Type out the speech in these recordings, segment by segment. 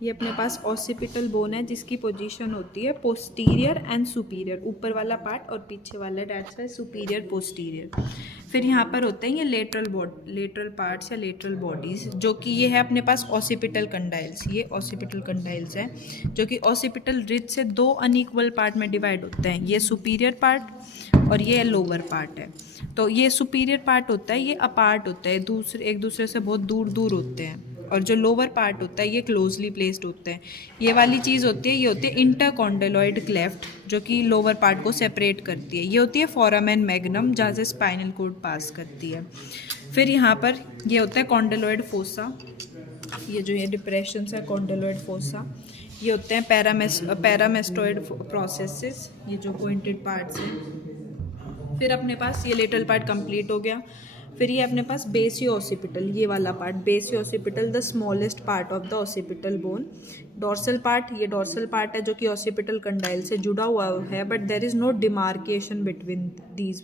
ये अपने पास occipital bone है जिसकी पोजीशन होती है पोस्टीरियर एंड सुपीरियर, ऊपर वाला पार्ट और पीछे वाला डेट्स है सुपीरियर पोस्टीरियर। फिर यहाँ पर होते हैं ये लेटरल पार्ट्स या लेटरल बॉडीज़, जो कि ये है अपने पास ऑसिपिटल कंडाइल्स। ये ऑसिपिटल कंडाइल्स हैं जो कि ऑसिपिटल रिज से दो अनइक्वल पार्ट में डिवाइड होते हैं, ये सुपीरियर पार्ट और ये लोअर पार्ट है। तो ये सुपीरियर पार्ट होता है ये अपार्ट होता है, एक दूसरे से बहुत दूर दूर होते हैं, और जो लोअर पार्ट होता है ये क्लोजली प्लेस्ड होते हैं। ये वाली चीज़ होती है, ये होती है इंटरकॉन्डेलॉइड क्लेफ्ट, जो कि लोअर पार्ट को सेपरेट करती है। ये होती है फोरामेन मैग्नम, जहाँ से स्पाइनल कॉर्ड पास करती है। फिर यहाँ पर ये होता है कॉन्डेलॉइड फोसा, ये जो ये डिप्रेशन है कॉन्डेलॉइड फोसा। ये होते हैं पैरामेस्टोइड प्रोसेसेस, ये जो पॉइंटेड पार्ट्स हैं। फिर अपने पास ये लेटरल पार्ट कंप्लीट हो गया। फिर ये अपने पास बेसियो ऑसिपिटल, ये वाला part basioccipital, the smallest part of the occipital bone. Dorsal part, ये डॉर्सल पार्ट है जो कि ऑसिपिटल कंडाइल से जुड़ा हुआ है, but there is no demarcation between these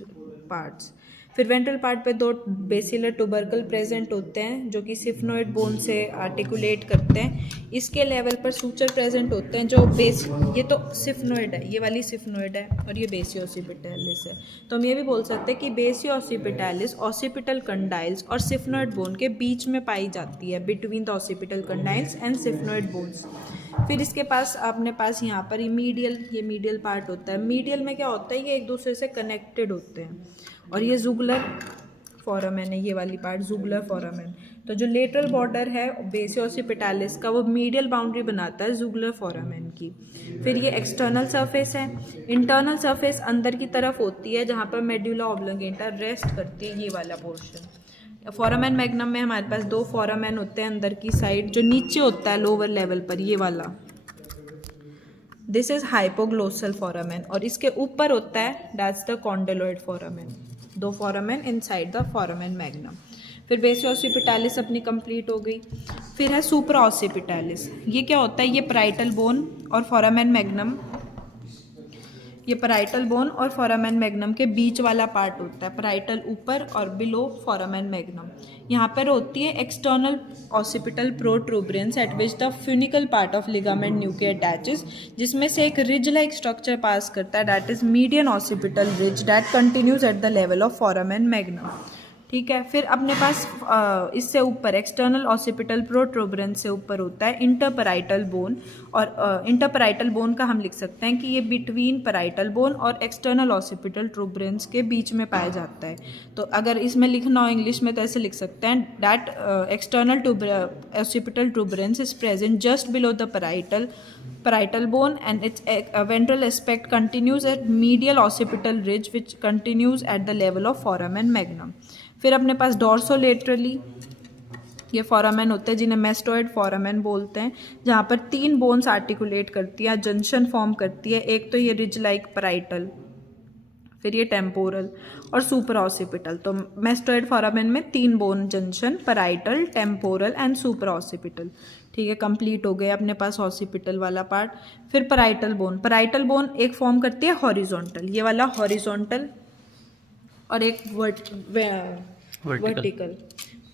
parts. फिर वेंट्रल पार्ट पे दो बेसिलर टुबरकल प्रेजेंट होते हैं जो कि सिफनोइड बोन से आर्टिकुलेट करते हैं। इसके लेवल पर सूचर प्रेजेंट होते हैं जो ये तो सिफनोइड है, ये वाली सिफनोइड है, और ये बेसियो ऑसिपिटैलिस है। तो हम ये भी बोल सकते हैं कि बेसियो ऑसिपिटैलिस ऑसिपिटल कंडाइल्स और सिफनोइड बोन के बीच में पाई जाती है, between the occipital condyles and sphenoid bones. फिर इसके पास अपने पास यहाँ पर ये मीडियल पार्ट होता है। मीडियल में क्या होता है, ये एक दूसरे से कनेक्टेड होते हैं, और ये जुगुलर फोरामेन है, ये वाली पार्ट जुगुलर फोरामेन। तो जो लेटरल बॉर्डर है बेसियो ऑसिपिटैलिस का, वो मीडियल बाउंड्री बनाता है जुगुलर फोरामेन की। फिर ये एक्सटर्नल सरफेस है। इंटरनल सरफेस अंदर की तरफ होती है जहाँ पर मेड्यूला ऑब्लिंगेटा रेस्ट करती है, ये वाला पोर्शन। फोरामेन मैग्नम में हमारे पास दो फोरामेन होते हैं अंदर की साइड, जो नीचे होता है लोअर लेवल पर, ये वाला दिस इज हाइपोग्लोसल फोरामेन, और इसके ऊपर होता है दैट्स द कॉन्डेलॉइड फोरामेन। दो foramen inside the foramen magnum. फिर बेसियो ऑसिपिटैलिस अपनी कंप्लीट हो गई। फिर है सुप्रा ऑसिपिटैलिस। ये क्या होता है, ये पैराइटल बोन और फोरामेन मैग्नम, ये पैराइटल बोन और फोरामेन मैग्नम के बीच वाला पार्ट होता है। पैराइटल ऊपर और बिलो फोरामेन मैग्नम। यहाँ पर होती है external occipital protuberance at which the funicular part of ligament न्यूक्लियर अटैचेस, जिसमें से एक रिज लाइक स्ट्रक्चर पास करता है, that is median occipital ridge that continues at the level of foramen magnum. ठीक है। फिर अपने पास इससे ऊपर एक्सटर्नल ऑसिपिटल प्रोट्रूबरेंस से ऊपर होता है इंटरपैराइटल बोन, और इंटरपैराइटल बोन का हम लिख सकते हैं कि ये बिटवीन पैराइटल बोन और एक्सटर्नल ऑसिपिटल ट्रूबरेंस के बीच में पाया जाता है। तो अगर इसमें लिखना हो इंग्लिश में तो ऐसे लिख सकते हैं that external occipital protuberance is present just below the parietal bone and its ventral aspect continues at medial occipital ridge which continues at the level of foramen magnum। फिर अपने पास डॉर्सोलेटरली ये फोरामेन होते हैं जिन्हें मेस्टोइड फोरामेन बोलते हैं, जहाँ पर तीन बोन्स आर्टिकुलेट करती है, जंक्शन फॉर्म करती है। एक तो ये रिज लाइक पैराइटल, फिर ये टेम्पोरल और सुपर ऑसिपिटल। तो मेस्टोइड फोरामेन में तीन bone junction, parietal, temporal and super occipital. ठीक है, कंप्लीट हो गए अपने पास ऑसिपिटल वाला पार्ट। फिर पैराइटल बोन एक फॉर्म करती है हॉरिजॉन्टल, ये वाला हॉरिजॉन्टल, और एक vertical,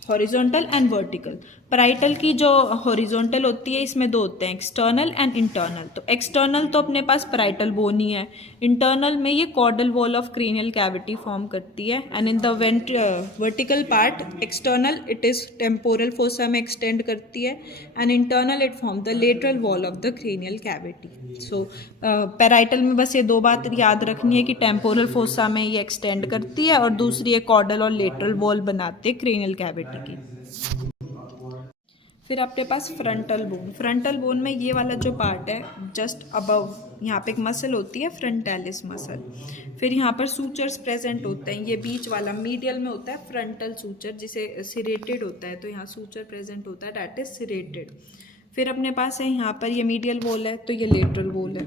horizontal and vertical. Parietal की जो हॉरिजॉन्टल होती है इसमें दो होते हैं, एक्सटर्नल एंड इंटरनल। तो एक्सटर्नल तो अपने पास पैराइटल बोन ही है, इंटरनल में ये cordal wall of cranial cavity form करती है, and in the vertical part external it is temporal fossa में एक्सटेंड करती है, and internal it form the lateral wall of the cranial cavity. So parietal में बस ये दो बात याद रखनी है कि टेम्पोरल फोसा में ये एक्सटेंड करती है, और दूसरी एक कॉर्डल और लेटरल वॉल बनाते हैं क्रेनियल कैविटी की। फिर आपके पास फ्रंटल बोन में ये वाला जो पार्ट है जस्ट अबव, यहाँ पे एक मसल होती है फ्रंटालिस मसल। फिर यहाँ पर सूचर्स प्रेजेंट होते हैं, ये बीच वाला मीडियल में होता है फ्रंटल सूचर जिसे सिरेटेड होता है, तो यहाँ सूचर प्रेजेंट होता है दैट इज सिरेटेड। फिर अपने पास है यहाँ पर ये मीडियल वॉल है, तो ये लेटरल वॉल है।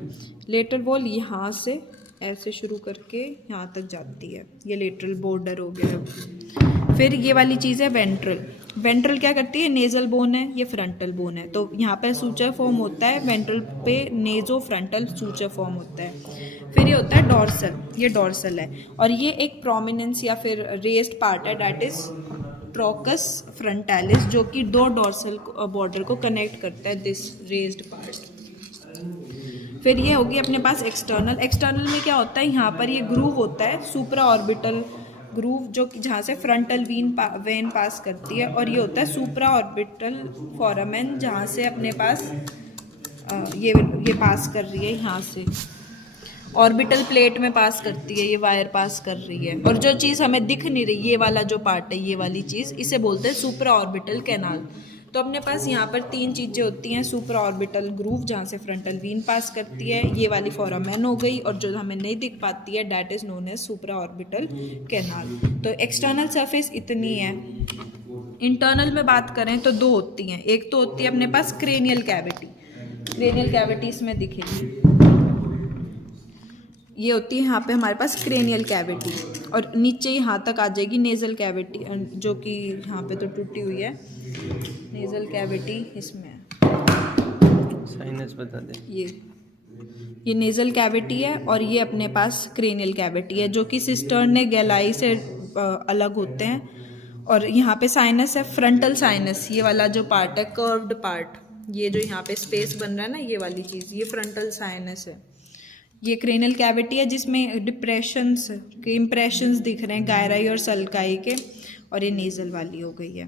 लेटरल वॉल यहाँ से ऐसे शुरू करके यहाँ तक जाती है, ये लेटरल बॉर्डर हो गया। फिर ये वाली चीज़ है वेंट्रल क्या करती है, नेजल बोन है, ये फ्रंटल बोन है, तो यहाँ पर सूचर फॉर्म होता है, वेंट्रल पे नेजो फ्रंटल सूचर फॉर्म होता है। फिर ये होता है डॉर्सल, ये डॉर्सल है, और ये एक प्रोमिनेंस या फिर रेस्ड पार्ट है, डैट इज ट्रोकस फ्रंटालिस, जो कि दो डोर्सल बॉर्डर को कनेक्ट करता है, दिस रेज्ड पार्ट। फिर ये होगी अपने पास एक्सटर्नल। एक्सटर्नल में क्या होता है, यहाँ पर ये ग्रूव होता है, सुप्रा ऑर्बिटल ग्रूव, जो कि जहाँ से फ्रंटल वेन पास करती है, और ये होता है सुप्रा ऑर्बिटल फोरामेन, जहाँ से अपने पास ये पास कर रही है, यहाँ से ऑर्बिटल प्लेट में पास करती है, ये वायर पास कर रही है। और जो चीज़ हमें दिख नहीं रही, ये वाला जो पार्ट है, ये वाली चीज़, इसे बोलते हैं सुप्रा ऑर्बिटल कैनाल। तो अपने पास यहाँ पर तीन चीज़ें होती हैं, सुप्रा ऑर्बिटल ग्रूव जहाँ से फ्रंटल वीन पास करती है, ये वाली फोरामेन हो गई, और जो हमें नहीं दिख पाती है that is known as supra orbital canal. तो एक्सटर्नल सरफेस इतनी है। इंटरनल में बात करें तो दो होती हैं, एक तो होती है अपने पास क्रेनियल कैविटी, क्रेनियल कैविटी इसमें दिखेगी, ये होती है यहाँ पे हमारे पास क्रेनियल कैविटी, और नीचे यहाँ तक आ जाएगी नेजल कैविटी, जो कि यहाँ पे तो टूटी हुई है नेजल कैविटी, इसमें साइनस बता दें। ये नेजल कैविटी है, और ये अपने पास क्रेनियल कैविटी है, जो कि सिस्टर्न गैलाई से अलग होते हैं। और यहाँ पे साइनस है, फ्रंटल साइनस, ये वाला जो पार्ट है कर्व्ड पार्ट, ये जो यहाँ पे स्पेस बन रहा है ना, ये वाली चीज़, ये फ्रंटल साइनस है। ये क्रेनियल कैविटी है जिसमें डिप्रेशंस के इम्प्रेशंस दिख रहे हैं गायराई और सल्काई के, और ये नेजल वाली हो गई है।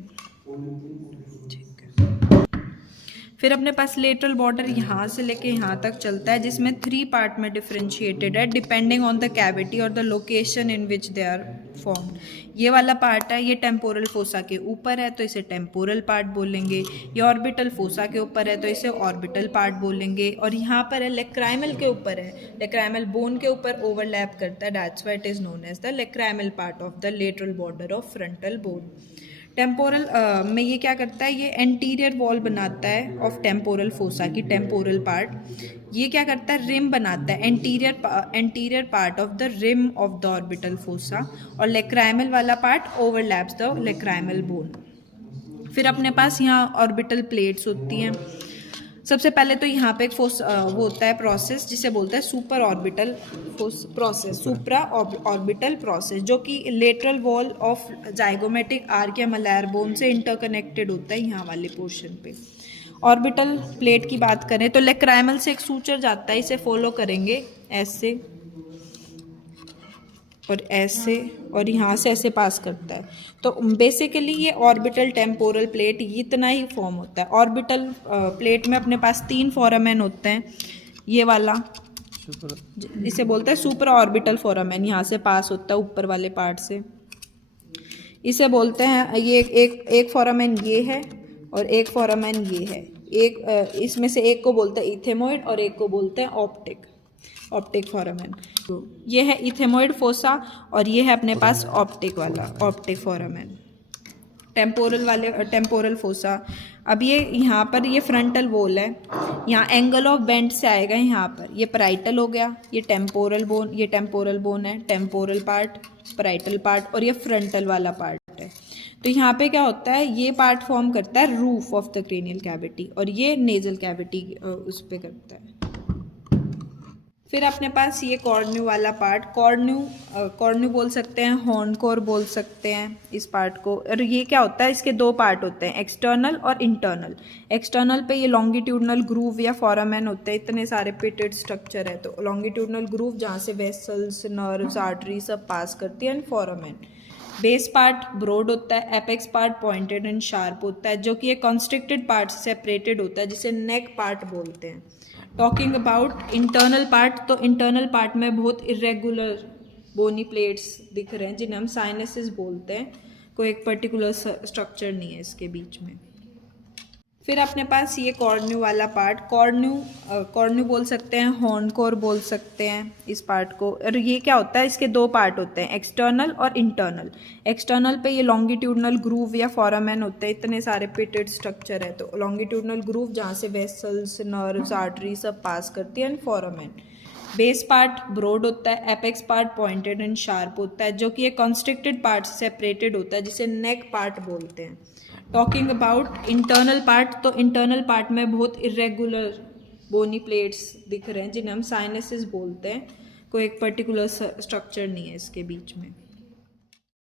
ठीक है, फिर अपने पास लेटरल बॉर्डर यहाँ से लेके यहाँ तक चलता है, जिसमें 3 पार्ट में डिफरेंशिएटेड है डिपेंडिंग ऑन द कैविटी और the location in which they are formed. ये वाला पार्ट है, ये टेम्पोरल फोसा के ऊपर है तो इसे टेम्पोरल पार्ट बोलेंगे, ये ऑर्बिटल फोसा के ऊपर है तो इसे ऑर्बिटल पार्ट बोलेंगे, और यहाँ पर है लेक्राइमल के ऊपर है, लेक्राइमल बोन के ऊपर ओवरलैप करता है, that's why it is known as the lacrimal part of the lateral border of frontal bone. Temporal में ये क्या करता है, ये एंटीरियर वॉल बनाता है ऑफ टेम्पोरल फोसा की, टेम्पोरल पार्ट। ये क्या करता है, रिम बनाता है, anterior part of the rim of the orbital fossa, और लेक्राइमल वाला part overlaps the lacrimal bone. फिर अपने पास यहाँ ऑर्बिटल प्लेट्स होती हैं। सबसे पहले तो यहाँ पे एक वो होता है प्रोसेस जिसे बोलते हैं सुपर ऑर्बिटल प्रोसेस, सुप्रा ऑर्बिटल प्रोसेस, जो कि lateral wall of zygomatic arc या मलायर बोन से इंटरकनेक्टेड होता है यहाँ वाले पोर्शन पे। ऑर्बिटल प्लेट की बात करें तो लेक्राइमल से एक सूचर जाता है, इसे फॉलो करेंगे ऐसे और ऐसे, और यहाँ से ऐसे पास करता है। तो बेसिकली ये ऑर्बिटल टेम्पोरल प्लेट इतना ही फॉर्म होता है। ऑर्बिटल प्लेट में अपने पास 3 फोरामेन होते हैं, ये वाला इसे बोलते हैं सुपर ऑर्बिटल फोरामेन, यहाँ से पास होता है ऊपर वाले पार्ट से, इसे बोलते हैं, ये एक फोरामेन ये है और एक फोरामेन ये है, इसमें से एक को बोलते हैं इथेमोइड और एक को बोलते हैं ऑप्टिक फोरामेन। तो ये है इथेमोइड फोसा और ये है अपने पास ऑप्टिक फोरामेन, टेम्पोरल फोसा। अब ये यहाँ पर ये फ्रंटल वॉल है, यहाँ एंगल ऑफ बेंड से आएगा, यहाँ पर ये पैराइटल हो गया, ये टेम्पोरल बोन है, टेम्पोरल पार्ट, पैराइटल पार्ट, और ये फ्रंटल वाला पार्ट है। तो यहाँ पे क्या होता है, ये पार्ट फॉर्म करता है roof of the cranial cavity, और ये नेजल कैविटी उस पे करता है। फिर अपने पास ये कॉर्न्यू वाला पार्ट, कॉर्न्यू बोल सकते हैं, हॉर्न कोर बोल सकते हैं इस पार्ट को। और ये क्या होता है, इसके 2 पार्ट होते हैं, एक्सटर्नल और इंटरनल। एक्सटर्नल पे ये लॉन्गिट्यूडनल ग्रूव या फोरामेन होते हैं, इतने सारे पिटेड स्ट्रक्चर है। तो लॉन्गिट्यूडनल ग्रूव जहाँ से वेसल्स, नर्व्स, आर्टरी सब पास करती है, and foramen. Base part broad होता है, apex part pointed and sharp होता है, जो कि एक कॉन्स्ट्रिक्टेड पार्ट से सेपरेटेड होता है, जिसे नेक पार्ट बोलते हैं। टॉकिंग अबाउट इंटरनल पार्ट, तो इंटरनल पार्ट में बहुत इरेगुलर बोनी प्लेट्स दिख रहे हैं जिन्हें हम साइनसेस बोलते हैं, कोई एक पर्टिकुलर स्ट्रक्चर नहीं है इसके बीच में। फिर अपने पास ये कॉर्न्यू वाला पार्ट, कॉर्न्यू बोल सकते हैं, हॉर्न कोर बोल सकते हैं इस पार्ट को। और ये क्या होता है, इसके 2 पार्ट होते हैं, एक्सटर्नल और इंटरनल। एक्सटर्नल पे ये लॉन्गिट्यूडनल ग्रूव या फोरामेन होते हैं, इतने सारे पिटेड स्ट्रक्चर है। तो लॉन्गिट्यूडनल ग्रूव जहाँ से वेसल्स, नर्व्स, आर्टरी सब पास करती है, and foramen. Base part broad होता है, apex part pointed and sharp होता है, जो कि एक कॉन्स्ट्रिक्टेड पार्ट से सेपरेटेड होता है, जिसे नेक पार्ट बोलते हैं। टॉकिंग अबाउट इंटरनल पार्ट, तो इंटरनल पार्ट में बहुत इरेगुलर बोनी प्लेट्स दिख रहे हैं जिन्हें हम साइनसेस बोलते हैं, कोई एक पर्टिकुलर स्ट्रक्चर नहीं है इसके बीच में।